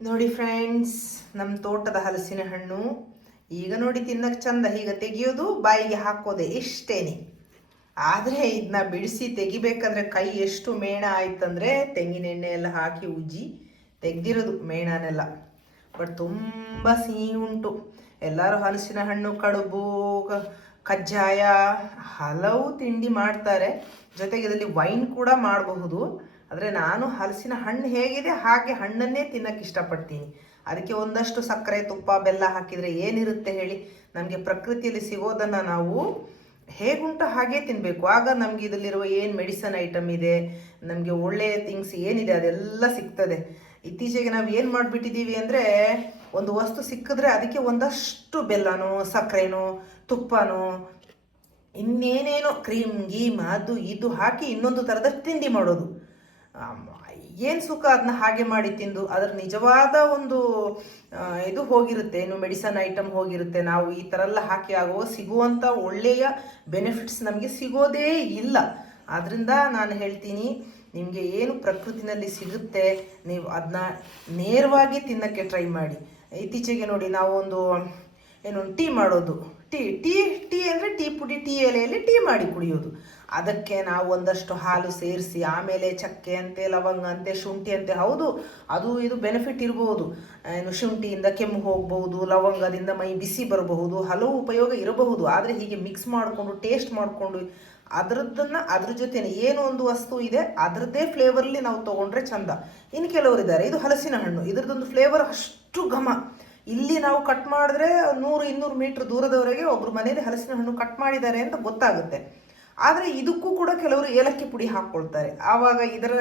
ನೋಡಿ ಫ್ರೆಂಡ್ಸ್, ನಮ್ಮ ತೋಟದ ಹಲಸಿನ ಹಣ್ಣು ಈಗ ನೋಡಿ ತಿನ್ನಕ್ಕೆ ಚಂದ. ಈಗ ತೆಗಿಯೋದು, ಬಾಯಿಗೆ ಹಾಕೋದೆ, ಇಷ್ಟೇನೆ. ಆದರೆ ಇದನ್ನ ಬಿಡಿಸಿ ತೆಗಿಬೇಕಾದ್ರೆ ಕೈ ಎಷ್ಟು ಮೇಣ ಆಯ್ತಂದ್ರೆ ತೆಂಗಿನ ಎಣ್ಣೆ ಎಲ್ಲ ಹಾಕಿ ಉಜ್ಜಿ ತೆಗ್ದಿರೋದು ಮೇಣನೆಲ್ಲ. ಬಟ್ ತುಂಬ ಸಿಹಿ ಉಂಟು. ಎಲ್ಲರೂ ಹಲಸಿನ ಹಣ್ಣು ಕಡುಬು, ಕಜ್ಜಾಯ, ಹಲವು ತಿಂಡಿ ಮಾಡ್ತಾರೆ. ಜೊತೆಗೆ ಇದರಲ್ಲಿ ವೈನ್ ಕೂಡ ಮಾಡಬಹುದು. ಆದರೆ ನಾನು ಹಲಸಿನ ಹಣ್ಣು ಹೇಗಿದೆ ಹಾಗೆ ಹಣ್ಣನ್ನೇ ತಿನ್ನಕ್ಕೆ ಇಷ್ಟಪಡ್ತೀನಿ. ಅದಕ್ಕೆ ಒಂದಷ್ಟು ಸಕ್ಕರೆ, ತುಪ್ಪ, ಬೆಲ್ಲ ಹಾಕಿದರೆ ಏನಿರುತ್ತೆ ಹೇಳಿ? ನಮಗೆ ಪ್ರಕೃತಿಯಲ್ಲಿ ಸಿಗೋದನ್ನು ನಾವು ಹೇಗುಂಟು ಹಾಗೇ ತಿನ್ನಬೇಕು. ಆಗ ನಮಗೆ ಇದರಲ್ಲಿರುವ ಏನು ಮೆಡಿಸನ್ ಐಟಮ್ ಇದೆ, ನಮಗೆ ಒಳ್ಳೆಯ ಥಿಂಗ್ಸ್ ಏನಿದೆ ಅದೆಲ್ಲ ಸಿಗ್ತದೆ. ಇತ್ತೀಚೆಗೆ ನಾವು ಏನು ಮಾಡಿಬಿಟ್ಟಿದ್ದೀವಿ ಅಂದರೆ, ಒಂದು ವಸ್ತು ಸಿಕ್ಕಿದ್ರೆ ಅದಕ್ಕೆ ಒಂದಷ್ಟು ಬೆಲ್ಲನೋ, ಸಕ್ಕರೆನೋ, ತುಪ್ಪನೋ, ಇನ್ನೇನೇನೋ ಕ್ರೀಮ್ ಗೀಮ್ ಅದು ಇದು ಹಾಕಿ ಇನ್ನೊಂದು ಥರದ ತಿಂಡಿ ಮಾಡೋದು. ಏನು ಸುಖ ಅದನ್ನ ಹಾಗೆ ಮಾಡಿ ತಿಂದು. ಅದರ ನಿಜವಾದ ಒಂದು ಇದು ಹೋಗಿರುತ್ತೆ, ಏನು ಮೆಡಿಸನ್ ಐಟಮ್ ಹೋಗಿರುತ್ತೆ. ನಾವು ಈ ಥರ ಎಲ್ಲ ಹಾಕಿ ಸಿಗುವಂಥ ಒಳ್ಳೆಯ ಬೆನಿಫಿಟ್ಸ್ ನಮಗೆ ಸಿಗೋದೇ ಇಲ್ಲ. ಆದ್ದರಿಂದ ನಾನು ಹೇಳ್ತೀನಿ, ನಿಮಗೆ ಏನು ಪ್ರಕೃತಿನಲ್ಲಿ ಸಿಗುತ್ತೆ ನೀವು ಅದನ್ನ ನೇರವಾಗಿ ತಿನ್ನೋಕ್ಕೆ ಟ್ರೈ ಮಾಡಿ. ಇತ್ತೀಚೆಗೆ ನೋಡಿ, ನಾವು ಏನು ಟೀ ಮಾಡೋದು, ಟೀ ಟೀ ಟೀ ಅಂದರೆ ಟೀ ಪುಡಿ, ಟೀ ಎಲೆಯಲ್ಲಿ ಟೀ ಮಾಡಿ ಕುಡಿಯೋದು. ಅದಕ್ಕೆ ನಾವು ಒಂದಷ್ಟು ಹಾಲು ಸೇರಿಸಿ, ಆಮೇಲೆ ಚಕ್ಕೆ ಅಂತೆ, ಲವಂಗ ಅಂತೆ, ಶುಂಠಿ ಅಂತೆ. ಹೌದು, ಅದು ಇದು ಬೆನಿಫಿಟ್ ಇರಬಹುದು. ಏನು ಶುಂಠಿಯಿಂದ ಕೆಮ್ಮು ಹೋಗಬಹುದು, ಲವಂಗದಿಂದ ಮೈ ಬಿಸಿ ಬರಬಹುದು, ಹಲವು ಉಪಯೋಗ ಇರಬಹುದು. ಆದರೆ ಹೀಗೆ ಮಿಕ್ಸ್ ಮಾಡಿಕೊಂಡು ಟೇಸ್ಟ್ ಮಾಡಿಕೊಂಡು ಅದ್ರ ಜೊತೆ ಏನು ಒಂದು ವಸ್ತು ಇದೆ ಅದರದ್ದೇ ಫ್ಲೇವರ್ಲಿ ನಾವು ತೊಗೊಂಡ್ರೆ ಚಂದ. ಇನ್ನು ಕೆಲವರಿದ್ದಾರೆ, ಇದು ಹಲಸಿನ ಹಣ್ಣು, ಇದರದೊಂದು ಫ್ಲೇವರ್ ಅಷ್ಟು ಘಮ. ಇಲ್ಲಿ ನಾವು ಕಟ್ ಮಾಡಿದ್ರೆ 100-200 ಮೀಟ್ರ್ ದೂರದವರೆಗೆ ಒಬ್ಬರು ಮನೆಯಲ್ಲಿ ಹಲಸಿನ ಹಣ್ಣು ಕಟ್ ಮಾಡಿದ್ದಾರೆ ಅಂತ ಗೊತ್ತಾಗುತ್ತೆ. ಆದರೆ ಇದಕ್ಕೂ ಕೂಡ ಕೆಲವರು ಏಲಕ್ಕಿ ಪುಡಿ ಹಾಕ್ಕೊಳ್ತಾರೆ. ಆವಾಗ ಇದರ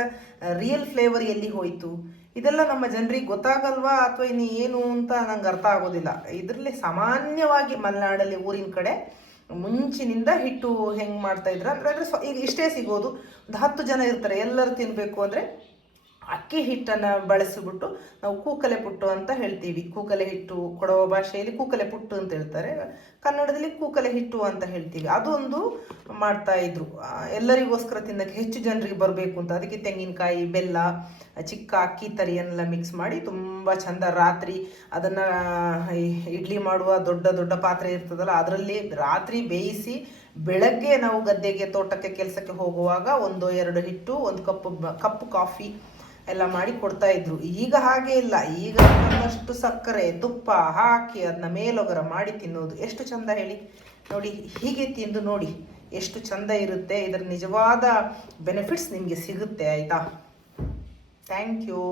ರಿಯಲ್ ಫ್ಲೇವರ್ ಎಲ್ಲಿ ಹೋಯಿತು? ಇದೆಲ್ಲ ನಮ್ಮ ಜನರಿಗೆ ಗೊತ್ತಾಗಲ್ವಾ ಅಥವಾ ಇನ್ನು ಏನು ಅಂತ ನಂಗೆ ಅರ್ಥ ಆಗೋದಿಲ್ಲ. ಇದರಲ್ಲಿ ಸಾಮಾನ್ಯವಾಗಿ ಮಲೆನಾಡಲ್ಲಿ ಊರಿನ ಕಡೆ ಮುಂಚಿನಿಂದ ಹಿಟ್ಟು ಹೆಂಗೆ ಮಾಡ್ತಾಯಿದ್ರು ಅಂದರೆ ಈಗ ಇಷ್ಟೇ ಸಿಗೋದು. ಒಂದು 10 ಜನ ಇರ್ತಾರೆ, ಎಲ್ಲರೂ ತಿನ್ನಬೇಕು ಅಂದರೆ ಅಕ್ಕಿ ಹಿಟ್ಟನ್ನು ಬಳಸಿಬಿಟ್ಟು ನಾವು ಕೂಕಲೆ ಪುಟ್ಟು ಅಂತ ಹೇಳ್ತೀವಿ. ಕೂಕಲೆ ಹಿಟ್ಟು, ಕೊಡವ ಭಾಷೆಯಲ್ಲಿ ಕೂಕಲೆ ಪುಟ್ಟು ಅಂತ ಹೇಳ್ತಾರೆ, ಕನ್ನಡದಲ್ಲಿ ಕೂಕಲೆ ಹಿಟ್ಟು ಅಂತ ಹೇಳ್ತೀವಿ. ಅದೊಂದು ಮಾಡ್ತಾಯಿದ್ರು ಎಲ್ಲರಿಗೋಸ್ಕರ ತಿನ್ನೋಕ್ಕೆ, ಹೆಚ್ಚು ಜನರಿಗೆ ಬರಬೇಕು ಅಂತ. ಅದಕ್ಕೆ ತೆಂಗಿನಕಾಯಿ, ಬೆಲ್ಲ, ಚಿಕ್ಕ ಅಕ್ಕಿ ತರಿಯನ್ನೆಲ್ಲ ಮಿಕ್ಸ್ ಮಾಡಿ ತುಂಬ ಚಂದ ರಾತ್ರಿ ಅದನ್ನು ಇಡ್ಲಿ ಮಾಡುವ ದೊಡ್ಡ ದೊಡ್ಡ ಪಾತ್ರೆ ಇರ್ತದಲ್ಲ ಅದರಲ್ಲಿ ರಾತ್ರಿ ಬೇಯಿಸಿ ಬೆಳಗ್ಗೆ ನಾವು ಗದ್ದೆಗೆ, ತೋಟಕ್ಕೆ, ಕೆಲಸಕ್ಕೆ ಹೋಗುವಾಗ 1-2 ಹಿಟ್ಟು, 1 ಕಪ್ಪು ಕಾಫಿ ಎಲ್ಲ ಮಾಡಿ ಕೊಡ್ತಾ ಇದ್ರು. ಈಗ ಹಾಗೆ ಇಲ್ಲ. ಈಗ ಒಂದಷ್ಟು ಸಕ್ಕರೆ, ತುಪ್ಪ ಹಾಕಿ ಅದನ್ನ ಮೇಲೊಗರ ಮಾಡಿ ತಿನ್ನೋದು ಎಷ್ಟು ಚಂದ ಹೇಳಿ? ನೋಡಿ, ಹೀಗೆ ತಿಂದು ನೋಡಿ ಎಷ್ಟು ಚಂದ ಇರುತ್ತೆ. ಇದರ ನಿಜವಾದ ಬೆನಿಫಿಟ್ಸ್ ನಿಮಗೆ ಸಿಗುತ್ತೆ. ಆಯಿತಾ? Thank you.